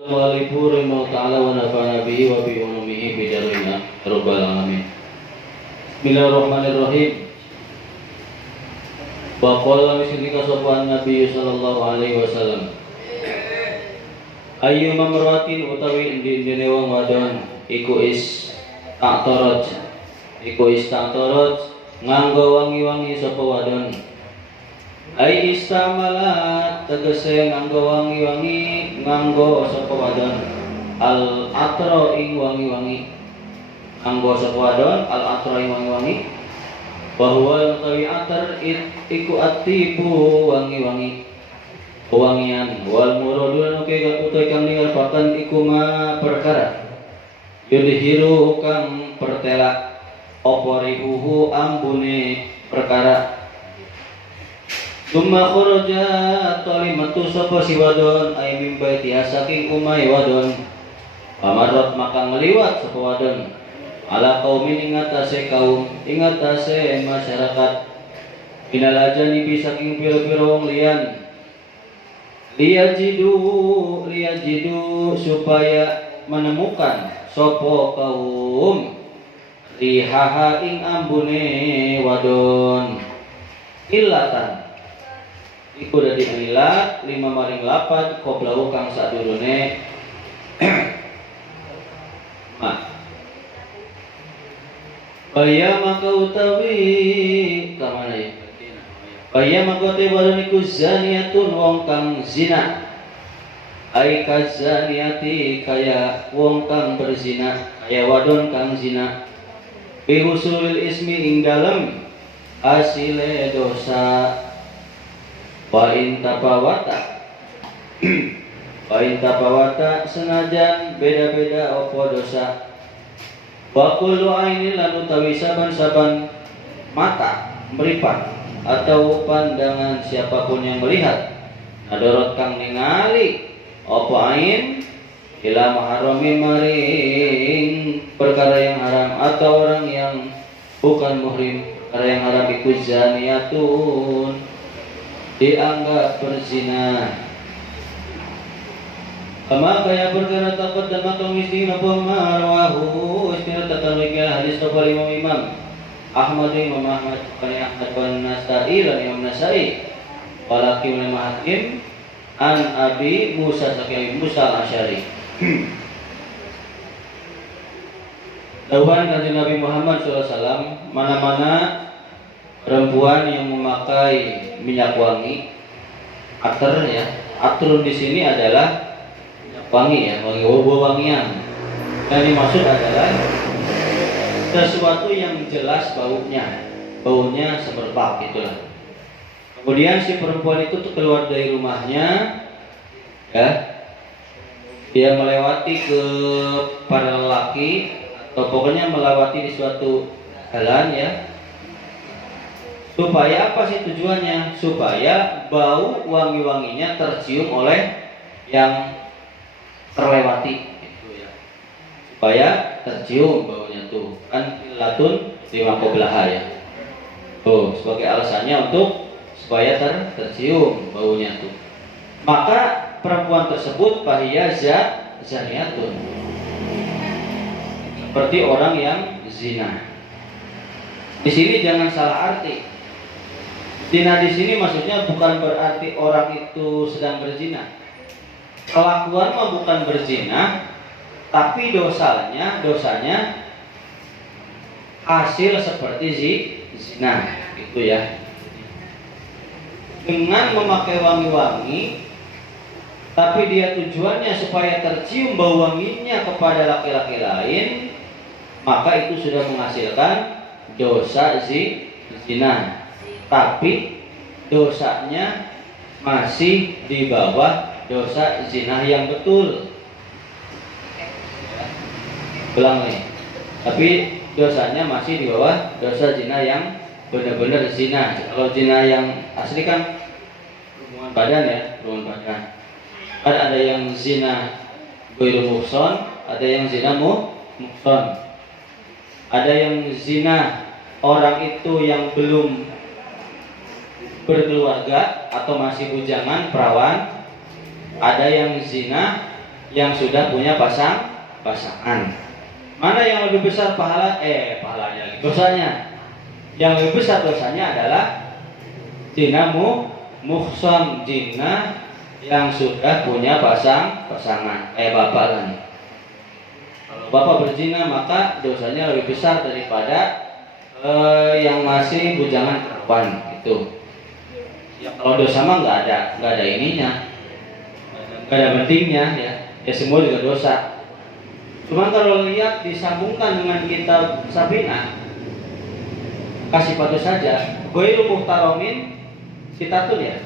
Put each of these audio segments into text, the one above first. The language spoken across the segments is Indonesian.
Walifu rahimahullah ta'ala wa nafa'ana bihi wa bi ulumihi bidarina rabbal alamin. Bismillahirrahmanirrahim. Wa qala mislika sapa Nabi sallallahu alaihi wasallam. Ayyu mamratin utawi indi-indine wong wadon iku ta'taraj nganggo wangi-wangi sapa wadon. Ai istamalat tegese nganggo wangi-wangi nganggo sapa wadon al atra ing wangi-wangi nganggo sapa wadon al atra ing wangi-wangi bahwa utawi atar iku atibu wangi-wangi wangian wal muradun utawi kang ningapaken iku ma perkara yudhiru kang pertela apa rihuhu ambune perkara. Tumma kharaja talimatu sapa si wadon ay min baitiha saking umai wadon pamarot maka ngeliwat sapa wadon ala qaumin ingatase kaum ingatase masyarakat binalajani saking pira-pira wong liyan liyajidu supaya menemukan sapa kaum rihaha ing ambune wadon illatan iku dadi ilat 5 maring 8 qoblahu kang sadurune Kaya maka utawi kamana ya Kaya maka utawi wadon iku zaniatun wong kang zina ai kazaniati kaya wong kang berzina kaya wadon kang zina bihusulil ismi ing dalem asile dosa wa in tapawata senajan beda-beda opo dosa wa kullu ainin lan utawi saban-saban mata meripat atau pandangan siapapun yang melihat nadorot kang ningali opo ain ila maharami maring perkara yang haram atau orang yang bukan muhrim perkara yang haram iku zaniatun dianggap berzina. Kama kaya perkara takut dan makam istimewa pemarawahu istimewa tatanwiknya hadis nomor imam Ahmad Imam Ahmad kaya Ahmad bin Nasai dan Imam Nasai walaki ulama hakim an Abi Musa saking Musa al-Asy'ari. Dawuhan kanjeng Nabi Muhammad SAW, mana-mana perempuan yang memakai minyak wangi, atar ya, atrun di sini adalah minyak wangi ya, wangian. Dan dimaksud adalah sesuatu yang jelas baunya semerbak itulah. Kemudian si perempuan itu tuh keluar dari rumahnya, ya, dia melewati ke para lelaki atau pokoknya melewati di suatu jalan ya. Supaya apa sih tujuannya? Supaya bau wangi-wanginya tercium oleh yang terlewati gitu ya. Supaya tercium baunya tuh. Kan latun 5 qoblaha ya. Tuh, sebagai alasannya untuk supaya tercium baunya tuh. Maka perempuan tersebut fahiya zaniatun. Seperti orang yang zina. Di sini jangan salah arti. Zina di sini maksudnya bukan berarti orang itu sedang berzina. Kelakuan mah bukan berzina, tapi dosanya hasil seperti zina, gitu ya. Dengan memakai wangi-wangi, tapi dia tujuannya supaya tercium bau wanginya kepada laki-laki lain, maka itu sudah menghasilkan dosa zina. Tapi dosanya masih di bawah dosa zina yang betul. Ulang nih. Tapi dosanya masih di bawah dosa zina yang benar-benar zina. Kalau zina yang asli kan hubungan badan ya, hubungan badan. Kan ada yang zina ghairu muhsan, ada yang zina muhsan. Ada yang zina orang itu yang belum berkeluarga atau masih bujangan perawan, ada yang zina yang sudah punya pasangan. Mana yang lebih besar pahalanya lagi, dosanya? Yang lebih besar dosanya adalah zina muhsan, zina yang sudah punya pasangan. Bapak lah nih. Kalau bapak berzina maka dosanya lebih besar daripada yang masih bujangan perempuan itu. Ya kalau dosa mah nggak ada ininya, nggak ada pentingnya ya. Ya semua juga dosa. Cuma kalau lihat disambungkan dengan kitab Sabina, kasih patuh saja. Ghairu muhtaromin sitatun ya.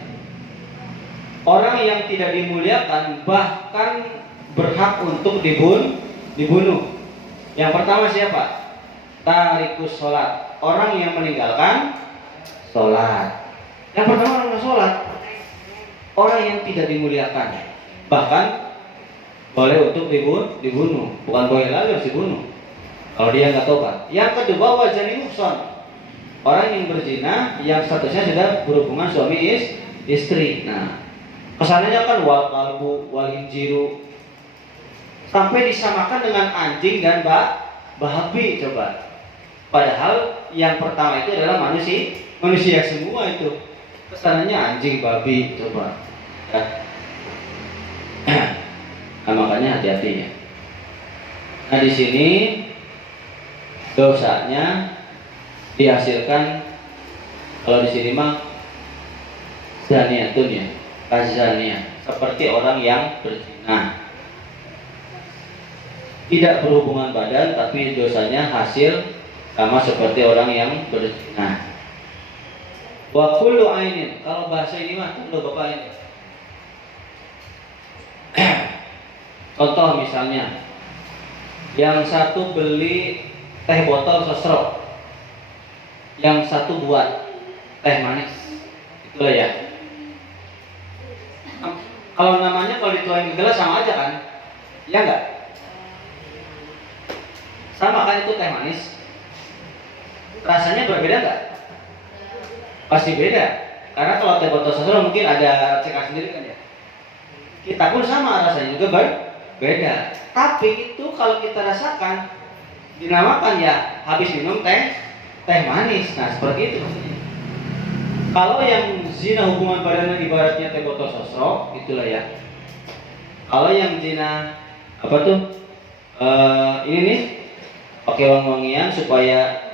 Orang yang tidak dimuliakan bahkan berhak untuk dibunuh. Yang pertama siapa? Tarikus sholat, orang yang meninggalkan sholat. Yang pertama orang sholat, orang yang tidak dimuliakan, bahkan boleh untuk dibunuh, bukan boleh lagi harus dibunuh kalau dia nggak tobat. Yang kedua wajani muhsan, orang yang berzina yang statusnya sudah berhubungan suami istri. Nah, kesannya kan wal kalbu wal hinjiru, sampai disamakan dengan anjing dan babi coba. Padahal yang pertama itu adalah manusia semua itu. Kesannya anjing babi coba. Ya. Nah, makanya hati-hati ya. Nah di sini dosanya dihasilkan, kalau di sini mah zaniatun ya, kazania, seperti orang yang berzina. Tidak berhubungan badan tapi dosanya hasil sama seperti orang yang berzina. Wa kullu ainin, kalau bahasa ini mah tunggu Bapak ini. Contoh misalnya, yang satu beli teh botol sosro, yang satu buat teh manis, itulah ya. Kalau namanya kalau dituangin ke gelas sama aja kan, ya enggak? Sama kan itu teh manis. Rasanya berbeda enggak? Pasti beda. Karena kalau teh botol sosro mungkin ada cekak sendiri kan ya. Kita pun sama rasanya juga beda. Tapi itu kalau kita rasakan dinamakan ya habis minum teh manis. Nah seperti itu. Kalau yang zina hubungan badannya ibaratnya teh botol sosro, itulah ya. Kalau yang zina apa tuh? Ini nih pakai wangi-wangian supaya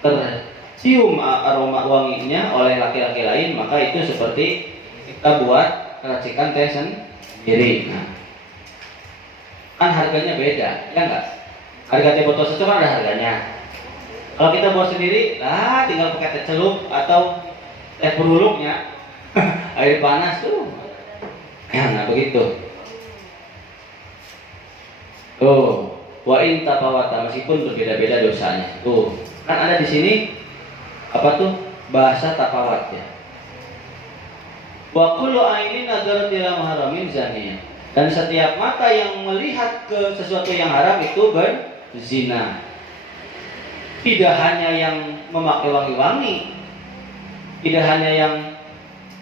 tercium aroma wanginya oleh laki-laki lain, maka itu seperti kita buat racikan teh sendiri. Nah, kan harganya beda, ya enggak? Harga teh botol sosro kan ada harganya. Kalau kita buat sendiri, tinggal pakai teh celup atau teh peruluknya, air panas tuh. Nah begitu. Tuh, wa in tafawata, meskipun berbeda-beda dosanya. Tuh, kan ada di sini apa tuh bahasa tafawat ya. Wa kullu ainin nadarat ila maharamin zaniyah. Dan setiap mata yang melihat ke sesuatu yang haram itu berzina. Tidak hanya yang memakai wangi-wangi, tidak hanya yang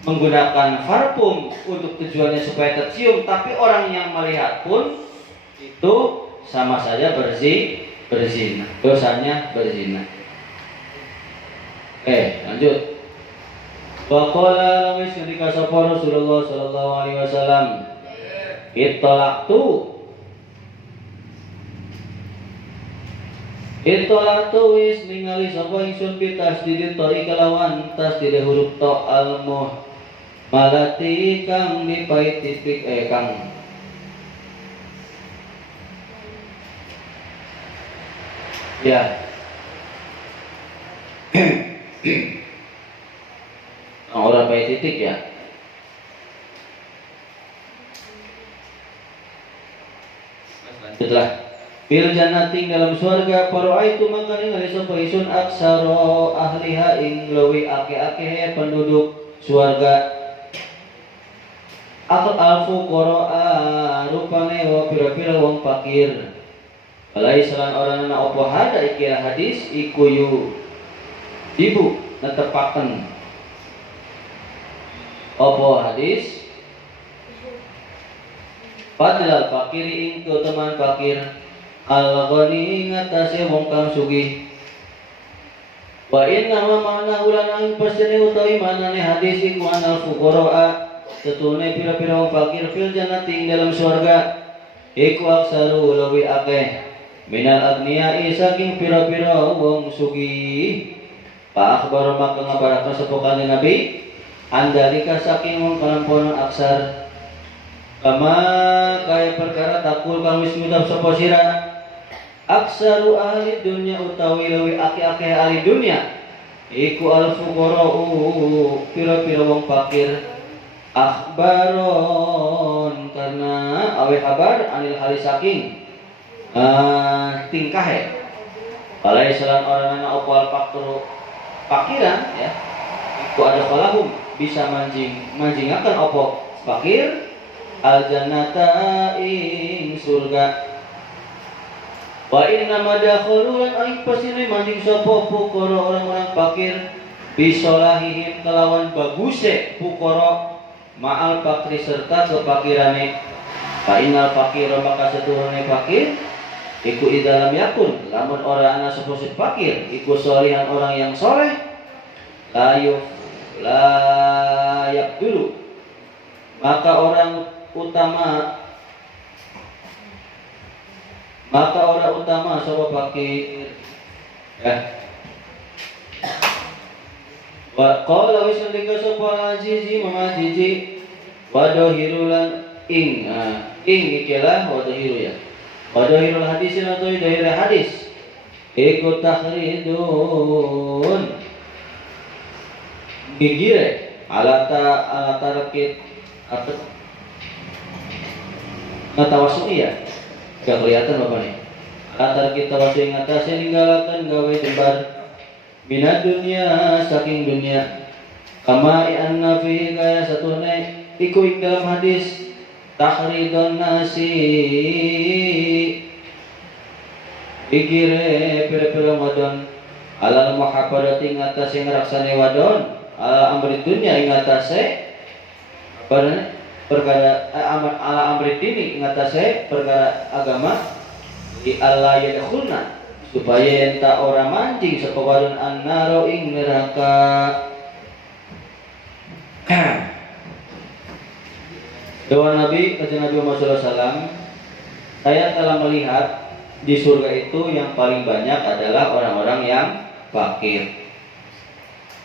menggunakan parfum untuk tujuannya supaya tercium, tapi orang yang melihat pun itu sama saja berzina. Dosanya berzina. Lanjut. Wa qala lamis ketika sapa Rasulullah sallallahu alaihi wasallam, Itolaktu wis ningali sapa ingsun bi tasdidin ta'i kalawan tasdid huruf ta al malati kang dipait titik kang ya. Orang pait titik ya. Lanjutlah. Bil jannatin dalam surga paraitu maka ningali sapa isun aksara ahliha ing leuwih akeh-akeh penduduk surga. Akal alfu qara'a rupane wa pira-pira wong fakir. Balai salan orang ana apa hada iki hadis iku yu ibu netepaken apa hadis Fadlal fakiri ing keutamaan fakir, al-ghani ngatasi wong kang sugih. Wa inna ma ma'na ulan ang pasene utawi manane hadis iku anal fuqara tetune pira-pira wong fakir fil jannati ing dalam surga iku aksaru luwi akeh minal agniai saking pira-pira wong sugih. Pa akhbar maka ngabaraken sapa kanjeng Nabi andalika saking wong kalamponan aksar kama kaya perkara takul kang wis ngucap sapa sira aksaru ahli dunya utawi luwi akeh-akeh ahli dunya iku al fuqara'u pira-pira wong fakir akhbaron karena awe kabar anil hali saking tingkahe balai selan orang anak opal faktor fakiran ya iku ada kalahum bisa manjingakan opo fakir al jannata ing surga. Wa inna madakhalulan aing pasine manjing sapa fuqara orang-orang fakir bisolahihim kelawan baguse fuqara ma'al fakri serta kepakirane. Fa innal fakira maka seturune fakir iku idalam yakun lamun ora ana sapa fakir iku solihan orang yang soleh layak dulu maka orang utama sapa fakir ya. Wa qala wis ngendika sapa azizi mamajizi wadohirulan ing ikilah wadohiru ya. Wadohirul hadisin atau daerah hadis ikut takhridun gigire alata rakit apa natawasui ya gak kelihatan bapak nih alata rakit tawasui ngatasnya ninggalakan gawe jembar minat dunia saking dunia kama anna fi kaya satune iku ing dalam hadis takhridun nasi pikire pira-pira wadon alal muhafadati ing atase ngraksane wadon ala amri dunya ing atase perkara ala amri dini ing atase perkara agama di Allah yadkhulna supaya enta ora mancing sapa wadon annaro ing neraka. Doa Nabi kata Nabi Muhammad SAW, saya telah melihat di surga itu yang paling banyak adalah orang-orang yang fakir.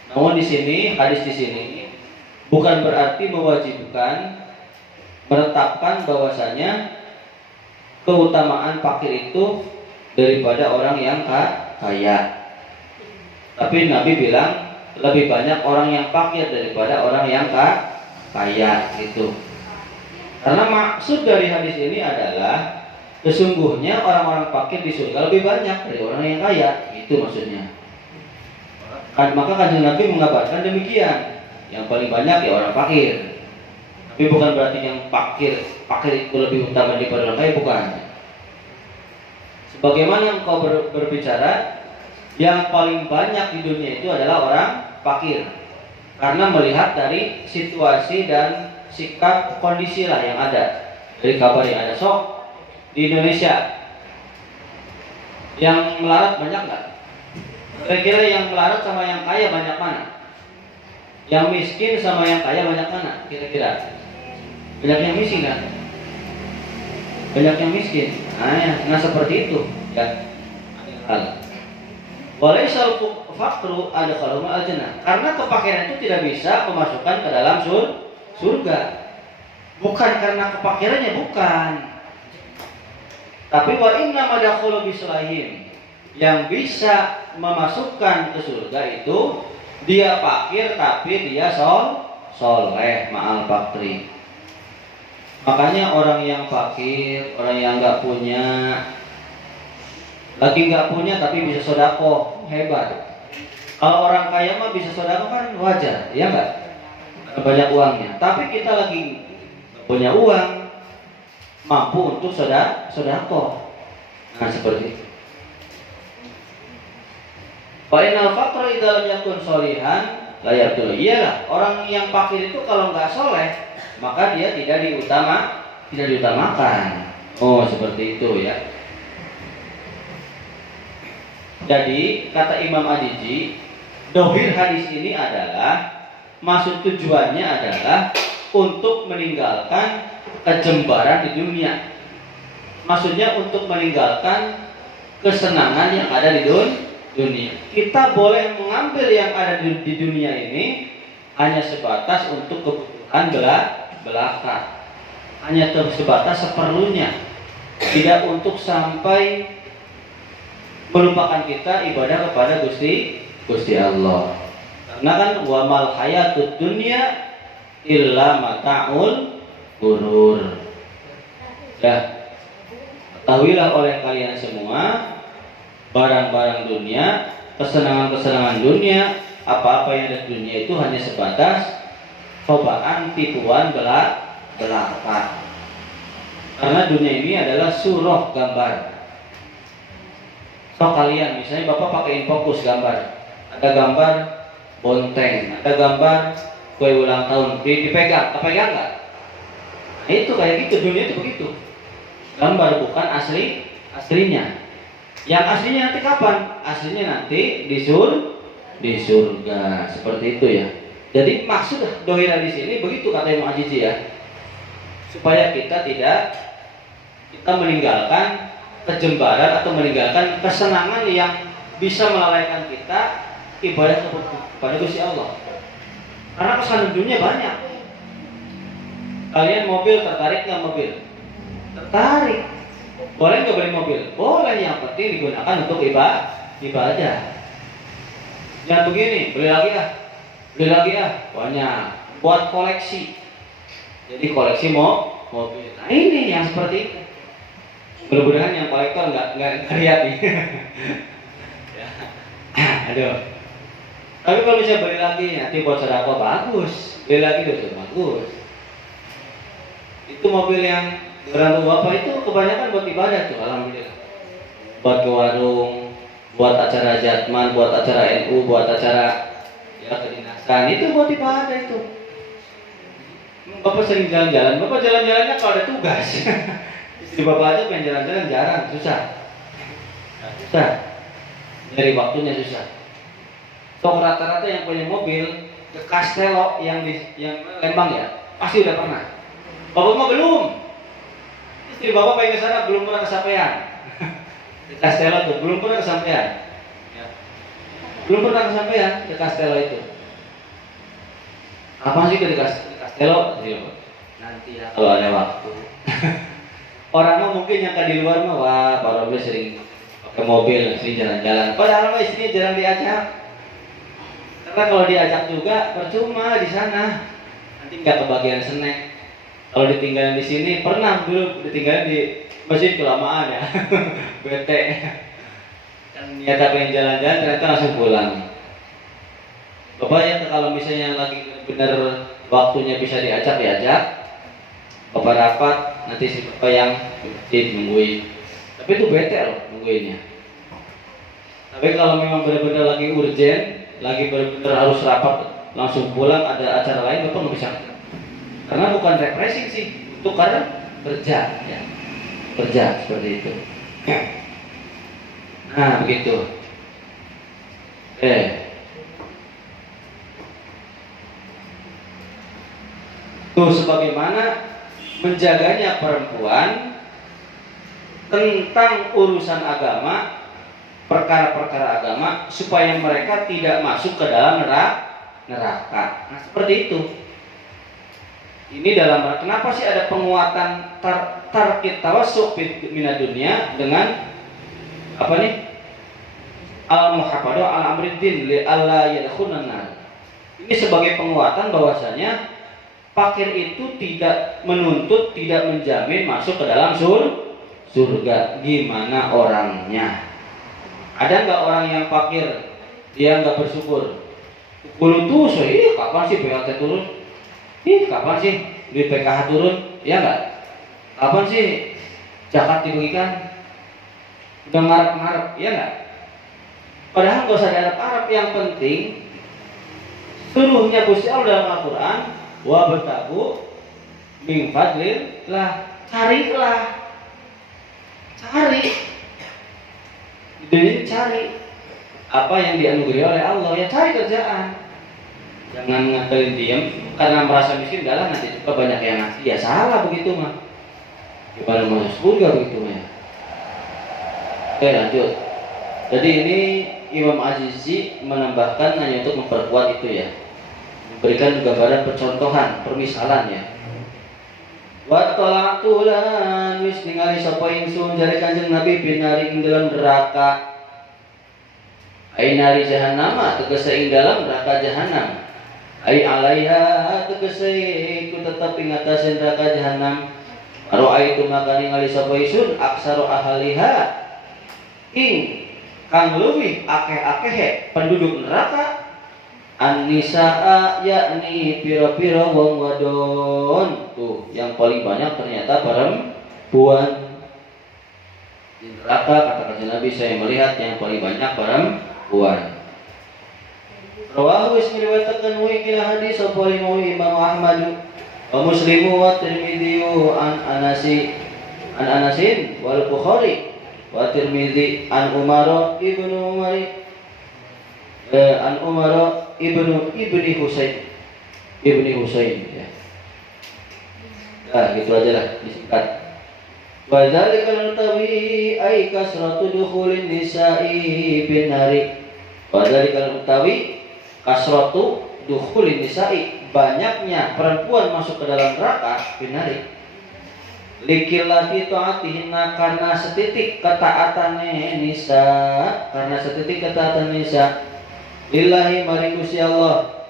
Namun di sini hadis di sini bukan berarti mewajibkan menetapkan bahwasanya keutamaan fakir itu daripada orang yang kaya. Tapi Nabi bilang lebih banyak orang yang fakir daripada orang yang kaya gitu. Karena maksud dari hadis ini adalah sesungguhnya orang-orang fakir di surga lebih banyak dari orang yang kaya, itu maksudnya. Maka kanjeng Nabi mengabarkan demikian, yang paling banyak ya orang fakir. Tapi bukan berarti yang fakir itu lebih utama daripada orang kaya, bukan. Sebagaimana engkau berbicara, yang paling banyak di dunia itu adalah orang fakir, karena melihat dari situasi dan sikap kondisi lah yang ada dari kabar yang ada. So di Indonesia yang melarat banyak nggak? Kira-kira yang melarat sama yang kaya banyak mana? Yang miskin sama yang kaya banyak mana? Kira-kira banyak yang miskin kan? Banyak yang miskin. Nah seperti itu ya. Walaisal fakru ada kaluma al-jannah. Karena kepakiran itu tidak bisa memasukkan ke dalam surga. Bukan karena kepakirannya, bukan. Tapi wa inna madakhulu bisulahim, yang bisa memasukkan ke surga itu dia fakir tapi dia soleh ma'al fakri. Makanya orang yang fakir, orang yang nggak punya, lagi nggak punya tapi bisa sodako, hebat. Kalau orang kaya mah bisa sodako kan wajar, ya nggak? Banyak uangnya. Tapi kita lagi punya uang, mampu untuk sodako. Nah seperti itu. Fa'inal fakra idza lam yakun sholihan la yatul. Iyalah, orang yang fakir itu kalau nggak soleh, maka dia tidak tidak diutamakan. Oh, seperti itu ya. Jadi kata Imam Adiji, dohir hadis ini adalah maksud tujuannya adalah untuk meninggalkan kejembaran di dunia. Maksudnya untuk meninggalkan kesenangan yang ada di dunia. Kita boleh mengambil yang ada di dunia ini hanya sebatas untuk kebutuhan belaka. Hanya sebatas seperlunya. Tidak untuk sampai melupakan kita ibadah kepada Gusti Allah. Karena kan wa mal hayatud dunya illa mata'ul ghurur. Ya. Ketahuilah oleh kalian semua, barang-barang dunia, kesenangan-kesenangan dunia, apa-apa yang ada di dunia itu hanya sebatas cobaan, tipuan belaka. Karena dunia ini adalah surah gambar. So kalian, misalnya Bapak pakai fokus gambar, ada gambar bonteng, ada gambar kue ulang tahun, dipegang, kepegang nggak? Nah itu kayak gitu, dunia itu begitu. Gambar bukan aslinya. Yang aslinya nanti kapan? Aslinya nanti di surga. Seperti itu ya. Jadi maksud dohira di sini begitu kata Imam Ajiji ya. Supaya kita meninggalkan kejembaran atau meninggalkan kesenangan yang bisa melalaikan kita ibadah kepada Gusti Allah. Karena kesenangan dunia banyak. Kalian mobil tertarik nggak mobil? Tertarik. Boleh nggak beli mobil? Boleh, yang penting digunakan untuk ibadah. Jangan begini, beli lagi ah, banyak. Buat koleksi. Jadi koleksi mobil. Nah ini yang seperti itu. Mudah-mudahan yang kolektor nggak lihat nih. Aduh. Tapi kalau bisa beli lagi nanti buat sedekah bagus. Beli lagi itu bagus. Itu mobil yang orang tua Bapak itu kebanyakan buat ibadah tuh, alhamdulillah. Buat ke warung, buat acara jatman, buat acara NU, buat acara ya kedinasan, itu buat ibadah itu. Bapak sering jalan-jalan, Bapak jalan-jalannya kalau ada tugas. Istri Bapak aja pengen jalan-jalan jarang, susah. Dari waktunya susah. Tok rata-rata yang punya mobil ke Castello yang Lembang ya, pasti udah pernah. Bapak mah belum. Istri Bapak pengen ke sana belum pernah kesampaian. Di Castello tuh belum pernah kesampaian. Ya. Belum pernah kesampaian ke Castello itu. Apa sih ke Castello? Nanti ya kalau ada waktu. Orang mah mungkin yang di luar mah wah Pak Robi sering pakai mobil, sering jalan-jalan. Padahal mah istrinya jarang diajak. Karena kalau diajak juga percuma di sana. Nanti nggak kebagian snack. Kalau ditinggalin di sini, pernah dulu ditinggalin di masjid kelamaan ya. Bete. Kan niat pengen jalan-jalan ternyata langsung pulang. Bapak yang kalau misalnya lagi benar waktunya bisa diajak. Bapak rapat, nanti si Bapak yang nungguin. Tapi itu bete loh nungguinnya. Tapi kalau memang benar-benar lagi urgent, lagi benar-benar harus rapat, langsung pulang ada acara lain, Bapak nggak bisa. Karena bukan refreshing sih, itu karena kerja, ya. Kerja seperti itu. Nah begitu. Tuh sebagaimana menjaganya perempuan tentang urusan agama, perkara-perkara agama, supaya mereka tidak masuk ke dalam neraka. Nah seperti itu. Ini dalam kenapa sih ada penguatan tarkit tawassuk minad dunia dengan apa nih? Al-muhafadzah ala amriddin li alla yadkhulun nar. Ini sebagai penguatan bahwasanya fakir itu tidak menuntut, tidak menjamin masuk ke dalam surga. Gimana orangnya? Ada nggak orang yang fakir dia nggak bersyukur? Kuluntus, kapan sih BLT turun? Kapan sih duit PKH turun? Ya nggak? Kapan sih zakat dibagikan? Udah ngarep-ngarep, ya nggak? Padahal nggak usah diharap-harap, yang penting suruhnya Gusti Allah dalam Al-Quran, wa bertabu min fadlillah, carilah, cari. Jadi cari apa yang dianugerahi oleh Allah, ya cari kerjaan. Jangan ngapain diam karena merasa miskin, adalah nanti juga banyak yang ngasih, ya salah begitu mah. Gimana masuk surga begitu mah ya. Oke, lanjut. Jadi ini Imam Azizi menambahkan hanya untuk memperkuat itu ya, memberikan gambaran percontohan, permisalan ya. Wa tala'tu lan wis ningali sapa ingsun jare Kanjeng Nabi binari ing dalam neraka. Ai nari jahannam tegese ing dalam neraka jahanam. Ai alaiha tegese iku tetep ing atase neraka jahanam. Ra'aitu maka ningali sapa ingsun aksaru ahliha ing kang leuwih akeh-akeh penduduk neraka an-nisaa yakni pira-pira wong wadon. Tuh, yang paling banyak ternyata perempuan. Di neraka kata Kanjeng Nabi saya melihat yang paling banyak perempuan. Rawahu ismi riwayatkan wa ila hadis sapa Imam Ahmad wa Muslim wa Tirmidzi an Anasin wal Bukhari wa Tirmidzi an Umar ibnu ibni Husain ya. Nah, gitu aja lah disingkat. Wa dzalikal tawi ay kasratu dukhulin nisa'i bin nari. Wa dzalikal tawi kasratu dukhulin nisa'i, banyaknya perempuan masuk ke dalam neraka bin nari. Likillati ta'atihinna, karena setitik ketaatane nisa, karena setitik ketaatan nisa. Lillahi maring Gusti Allah,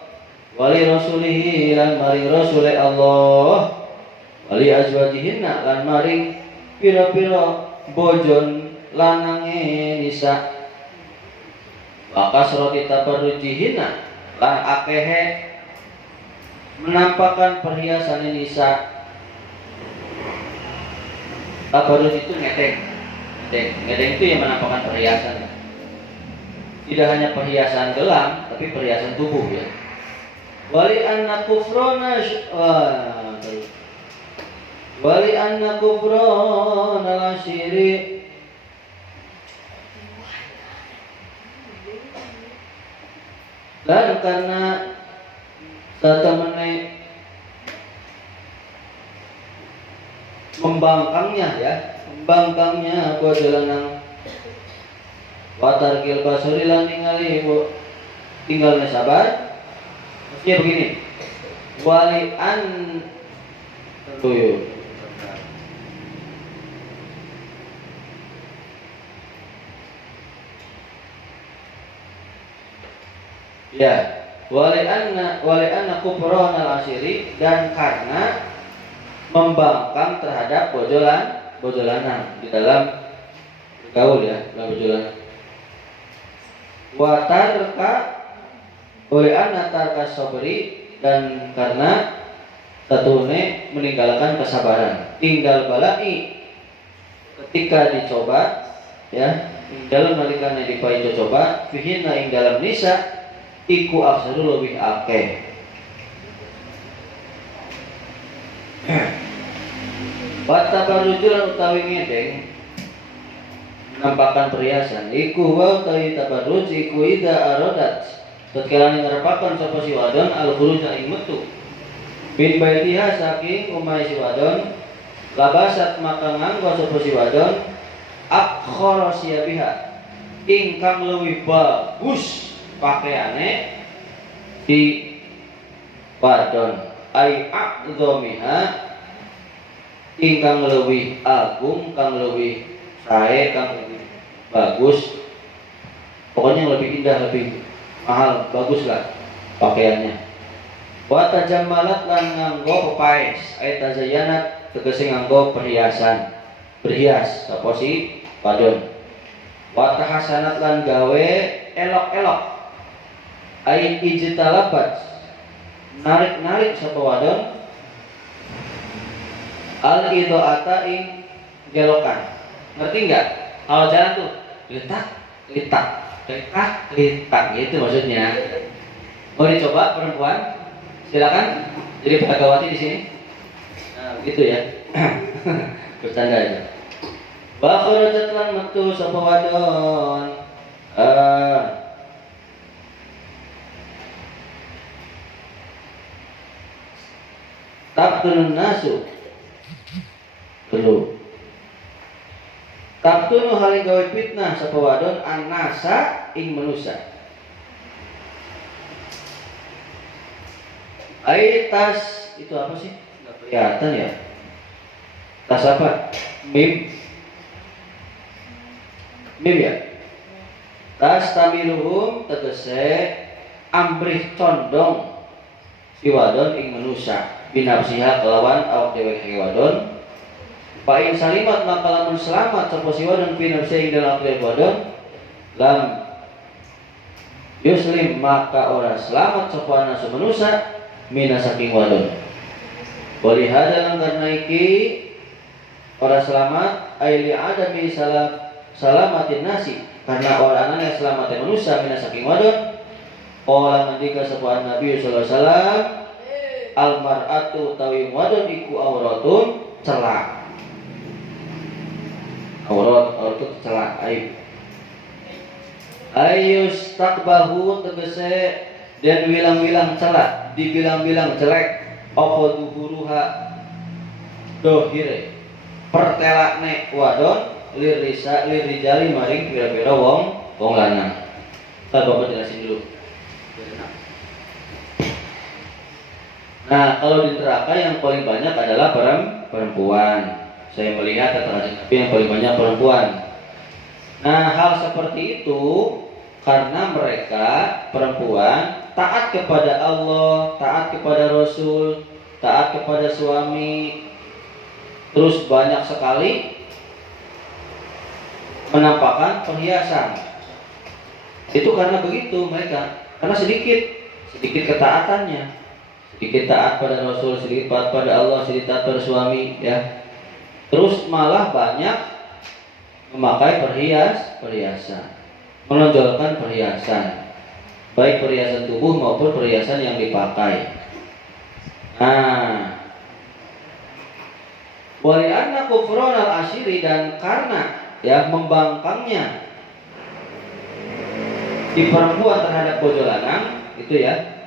wali rasulihi lan maring rasule Allah, wali azwajihinna lan maring pira-pira bojon lanange nisa. Wa kasrati tabarrujihinna lan akehe menampakkan perhiasan nisa. Tabarruj itu ngedeng itu yang menampakkan perhiasan. Tidak hanya perhiasan gelang, tapi perhiasan tubuh ya. Wali anna kufrona al-ashiri dan karena satamene membangkangnya bojolanang watar kil basuri lan ningali tinggalnya sabar. Maksudnya begini, wali an tuyul ya, wali anna kufron al-ashiri, dan karena membangkang terhadap bojolanan di dalam bergaul ya, dalam bojolanan. Watarka oleh anak tarka sabri, dan karena satune meninggalkan kesabaran. Tinggal balai ketika dicoba ya, dalam nalikannya dipain coba fihinna ing dalam nisa iku aksaru lebih akeh. Watabarujulan utawi ngedeng menampakkan perhiasan iku wa utawi tabarruj iku ida arodat tatkala ngarepaken sapa si wadon al-khuruj ing metu bin baitiha saking omahe si wadon labasat maka nganggo sapa si wadon akhara siyabiha ingkang leuwih bagus pakaiane di wadon ai aqdhamiha ingkang leuwih agung, kang leuwih sae, kang lebih bagus, pokoknya yang lebih indah, lebih mahal, bagus lah pakaiannya. Wa tajammalat lan nganggo pepaes, ay tazayyanat tegese nganggo perhiasan, berhias sapa si wadon. Wa tahasanat lan gawe elok-elok, ay ijtalabat narik-narik sapa wadon al-idha'ata ing gelokan. Ngerti enggak? Kalau jalan tuh letak, gitu maksudnya. Mau dicoba perempuan? Silakan jadi Bhagawati di sini. Nah, gitu ya. Bercanda aja. Wa kharajat lan metu sapa wadon. Tabtunun nasu. Perlu. Tabtunu haling gawe fitnah sapa wadon an-nasa ing manusia. Tas itu apa sih? Nggak kelihatan ya. Tas apa? Mim ya. Tas tamiluhum tegese ambrih condong si wadon ing manusia binafsiha kelawan awak dewek wadon. Fa'in salimat maka lamun selamat sapa si wadon binafsiha ing dalam awak dewek wadon lam yuslim maka ora selamat sapa nasu manusia mina saking wadon. Wali hadalang karena iki ora selamat aili adami salamatin nasi karena orang yang selamatnya manusia mina saking wadon. Qala ngendika sapa Nabi sallallahu alaihi wasallam al mar'atu tawi wadon iku auratun celak. Aurat itu celak aib. Ayus takbahu tegese dan wilang-wilang celak, dibilang-bilang jelek. Apa duhuruha dohire pertelakne wadon lirijali maring pira-pira wong lanang. Kita Bapak jelasin dulu. Nah, kalau di neraka yang paling banyak adalah perempuan. Saya melihat kata Nabi yang paling banyak perempuan. Nah, hal seperti itu karena mereka perempuan taat kepada Allah, taat kepada Rasul, taat kepada suami, terus banyak sekali menampakkan perhiasan. Itu karena begitu mereka, karena sedikit ketaatannya, sedikit taat pada Rasul, sedikit taat pada Allah, sedikit taat pada suami, ya. Terus malah banyak memakai perhiasan, menonjolkan perhiasan, baik perhiasan tubuh maupun perhiasan yang dipakai. Nah, walianna kufron al-asyiri dan karena ya membangkangnya si perempuan terhadap bojo lanang itu ya,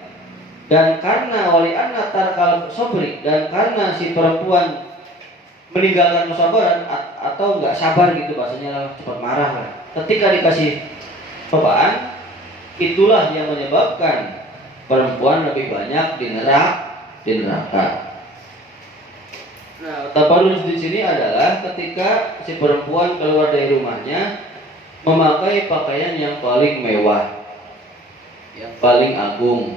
dan karena walianna tarkal sobri dan karena si perempuan meninggalkan kesabaran atau nggak sabar gitu bahasanya, cepat marah lah ketika dikasih cobaan, itulah yang menyebabkan perempuan lebih banyak di neraka. Nah, tabarruj di sini adalah ketika si perempuan keluar dari rumahnya memakai pakaian yang paling mewah, yang paling agung,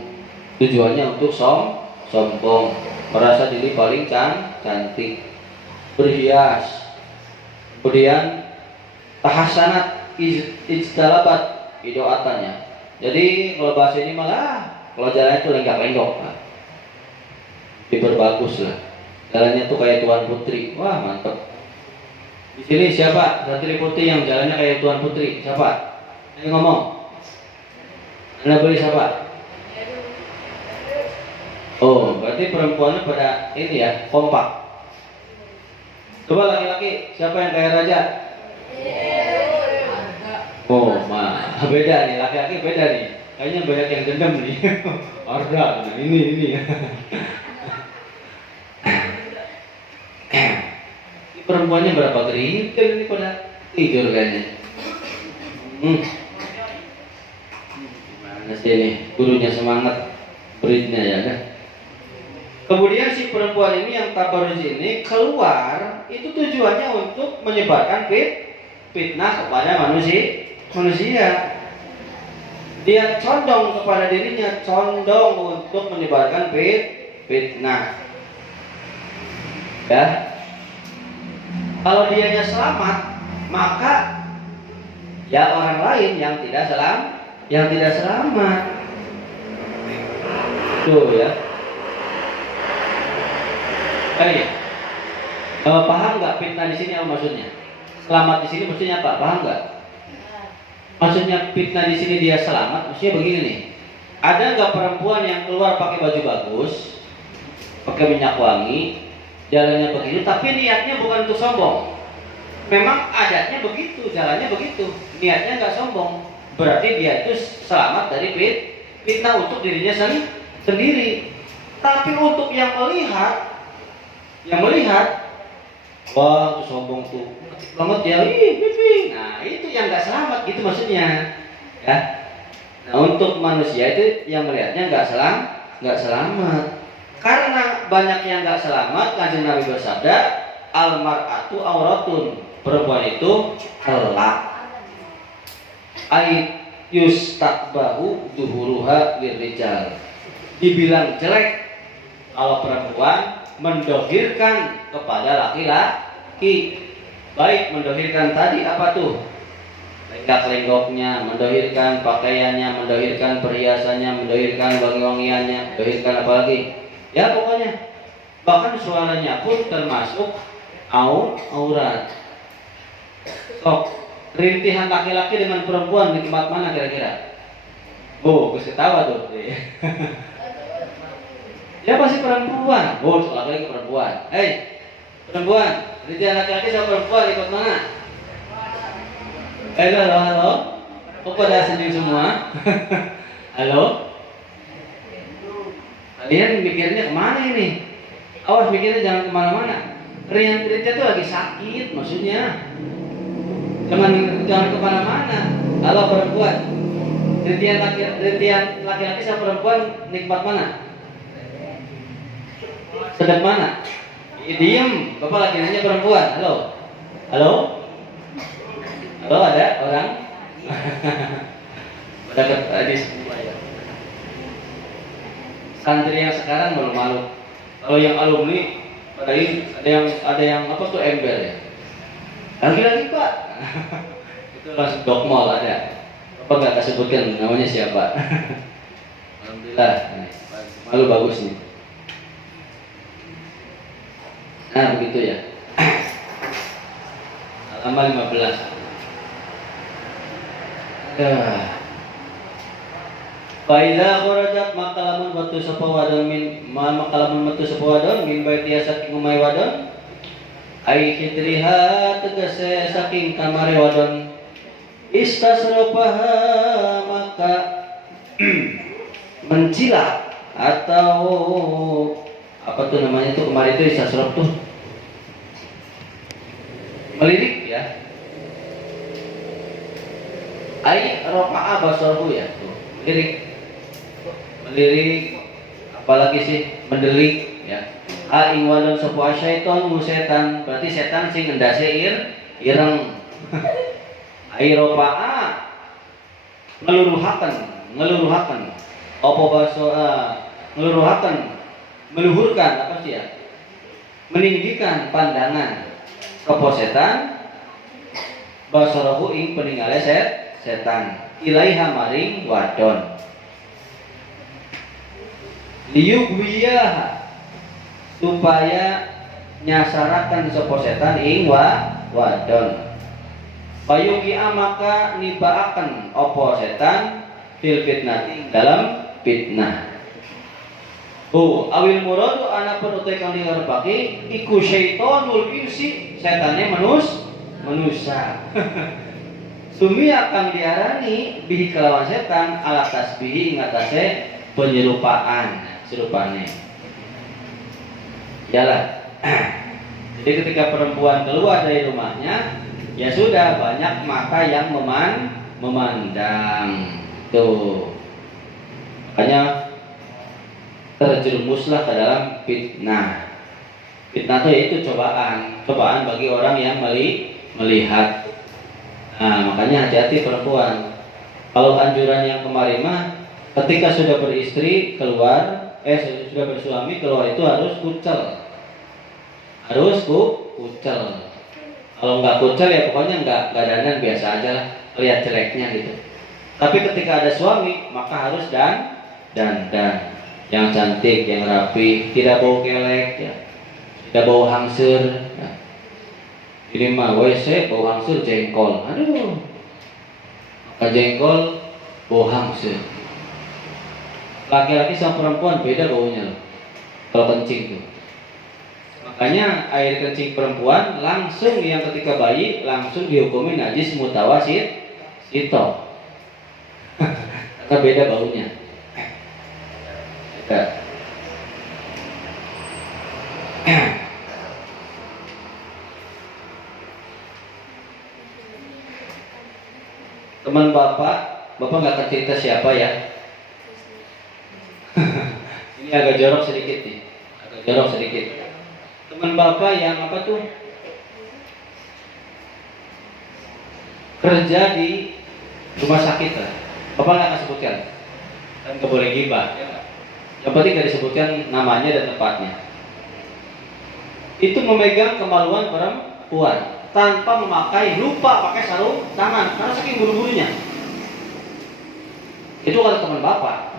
tujuannya untuk sombong, merasa diri paling cantik, berhias, kemudian tahasanat ijtalabat idoatannya. Jadi kalau bahasa ini malah kalau jalannya itu lenggak-lenggok, diperbagus lah. Jalannya tuh kayak Tuan Putri, wah mantep. Di sini siapa Satri Putri yang jalannya kayak Tuan Putri? Siapa? Ayo ngomong. Anda beli siapa? Oh, berarti perempuannya pada ini ya, kompak. Coba laki-laki, siapa yang kayak raja? Oh, beda nih, laki-laki beda nih. Kayaknya banyak yang dendam nih. Arda, nah ini. Perempuannya berapa gerintil ini pada tidur kayaknya. Gimana sih ini? Gurunya semangat, beritnya ya kan? Kemudian si perempuan ini yang tabarruj ini keluar itu tujuannya untuk menyebarkan fitnah kepada manusia. Dia condong kepada dirinya, condong untuk menyebarkan fitnah. Ya. Kalau dianya selamat, maka ya orang lain yang tidak selamat. Tuh ya. Paham nggak fitnah di sini apa maksudnya? Selamat di sini maksudnya apa? Paham nggak? Maksudnya fitnah di sini dia selamat, maksudnya begini nih. Ada nggak perempuan yang keluar pakai baju bagus, pakai minyak wangi, jalannya begitu, tapi niatnya bukan untuk sombong. Memang adatnya begitu, jalannya begitu, niatnya nggak sombong. Berarti dia itu selamat dari fitnah untuk dirinya sendiri. Tapi untuk yang melihat, wah itu sombong tuh, kecil banget ya, nah itu yang nggak selamat gitu maksudnya, ya. Nah untuk manusia itu yang melihatnya nggak selamat. Karena banyak yang nggak selamat, Kanjeng Nabi bersabda, almar'atu auratun, perempuan itu kelak. Ai yustakbahu duhuruha lirijal. Dibilang jelek kalau perempuan mendohirkan kepada laki-laki. Baik mendohirkan tadi apa tuh? Lenggak-lenggoknya, mendohirkan pakaiannya, mendohirkan perhiasannya, mendohirkan wangi-wangiannya, mendohirkan apa lagi? Ya pokoknya. Bahkan suaranya pun termasuk aurat. Sok, rintihan laki-laki dengan perempuan di tempat mana kira-kira? Oh, gue ketawa tuh. Ya pasti perempuan. Oh, laki-laki perempuan. Hei, perempuan, rintihan laki-laki sama perempuan di tempat mana? Halo. Kok pada senyum semua? Halo? Kalian mikirnya kemana ini? Awas mikirnya jangan kemana-mana. Rintihan itu lagi sakit maksudnya. Jangan kemana-mana. Halo perempuan, rintihan laki-laki sama perempuan nikmat mana? Sedap mana? Diem, bapak lagi nanya perempuan. Halo, ada orang? Udah di semua ya. Santri yang sekarang malu-malu. Kalau yang alumni, ada yang apa tuh ember ya? Lagi-lagi pak. Itu langsung dokmol ada. Apa nggak sebutkan namanya siapa? Alhamdulillah, malu bagus nih. Nah begitu ya. Halaman 15. Faiza kharajat makalamun batu sapawadon min baiti saking umay wadon ai khidriha tegese saking kamare wadon istasrafaha maka mencilat atau apa tuh namanya tuh kemarin itu istasraf tuh melirik ya. Ai rafa'a basarhu ya tuh melirik apalagi sih mendelik ya. Ing wadon sebuah syaiton setan, berarti setan sing ngendase ireng. Ai rafa'a ngeluruhaken apa bahasa ngeluruhaken meluhurkan apa sih ya, meninggikan pandangan kepo setan basarahu ing peningale setan ilaiha maring wadon liyugwiyah supaya nyasarakan sopo setan ing wadon payuki maka nibaaken opo setan fil fitnati dalam fitnah. Awil muradu anak penutai kang diharapake iku syaitonul insi setannya manusia. Sumi akan diarani bihi kelawan setan ala tasbihi ingatase penyerupaan serupane. Yalah. Jadi ketika perempuan keluar dari rumahnya, ya sudah banyak mata yang memandang. Tuh. Makanya terjerumuslah ke dalam fitnah. Fitnah itu cobaan bagi orang yang melihat. Nah, makanya hati-hati perempuan. Kalau anjuran yang kemarin mah, ketika sudah beristri keluar, sudah bersuami keluar itu harus kucel. Kalau nggak kucel ya pokoknya nggak dandan biasa aja, lihat jeleknya gitu. Tapi ketika ada suami maka harus dandan yang cantik, yang rapi, tidak bau kelek, ya. Tidak bau hangsur. Ya. Ini mah WC bau hangsur jengkol, aduh, maka jengkol bau hangsur. Laki-laki sama perempuan beda baunya loh. Kalau kencing tuh. Makanya air kencing perempuan langsung yang ketika bayi langsung dihukumi najis mutawasit sito. Karena beda baunya. Beda. Teman bapak nggak akan cerita siapa ya. Ini agak jorok sedikit nih, agak jorok sedikit. Teman bapak yang apa tuh? Kerja di rumah sakit lah. Bapak nggak akan sebutkan, kan nggak boleh gibah. Yang penting nggak disebutkan namanya dan tempatnya. Itu memegang kemaluan perempuan tanpa lupa pakai sarung tangan karena saking buru-burunya. Itu kata teman bapak.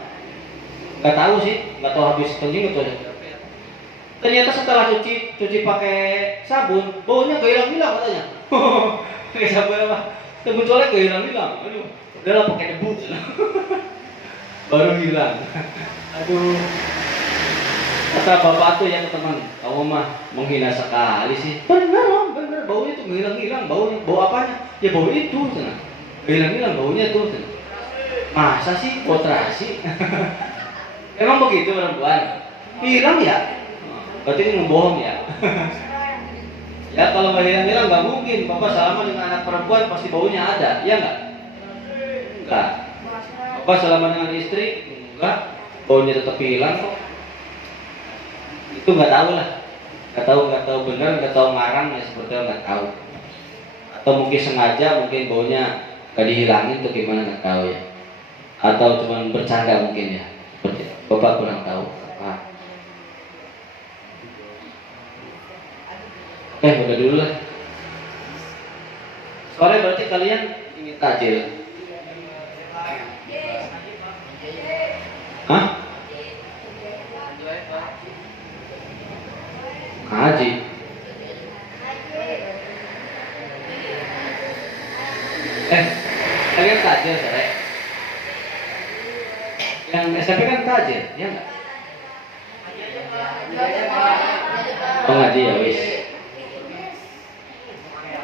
Nggak tahu sih, nggak tahu habis kencing atau ternyata setelah cuci pakai sabun, baunya gak hilang-hilang katanya. Pakai sabun apa? Sabun colek gak hilang-hilang. Aduh, udahlah pakai debu. Baru hilang. Aduh. Kata bapak tuh yang ke teman, kamu mah menghina sekali sih. Bener, baunya tuh hilang-hilang, bau apanya? Ya bau itu, sana. Hilang-hilang baunya tuh. Sana. Masa sih bau terasi? Emang begitu perempuan? Hilang ya? Berarti ini membohong ya? Ya kalau nggak hilang-hilang nggak mungkin. Bapak salaman dengan anak perempuan pasti baunya ada, ya nggak? Enggak. Bapak salaman dengan istri, enggak. Baunya tetap hilang kok. Itu nggak tahu lah. Nggak tahu benar, nggak tahu ngarang ya seperti itu nggak tahu. Atau mungkin sengaja, mungkin baunya nggak dihilangin tuh gimana nggak tahu ya. Atau cuma bercanda mungkin ya. Seperti itu. Bapak kurang tahu. Udah dulu lah. Sore berarti kalian ingin takjil. Hah? Ngaji. Kalian takjil sore? Yang SMP kan takjil, ya enggak? Oh ngaji ya wis.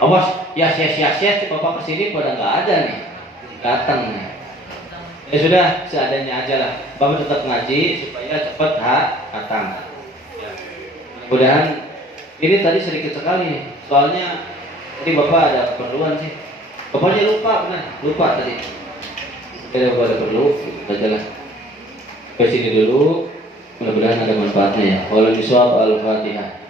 Awas, ya bapak kesini pada nggak ada nih, datang nih. Ya sudah, seadanya aja lah. Bapak tetap ngaji supaya cepat datang. Mudah-mudahan ini tadi sedikit sekali, soalnya tadi bapak ada keperluan sih. Bapaknya lupa tadi. Bapak ada perlu, baca lah. Ke sini dulu, mudah-mudahan ada manfaatnya ya. Walau bisawab al-Fatihah.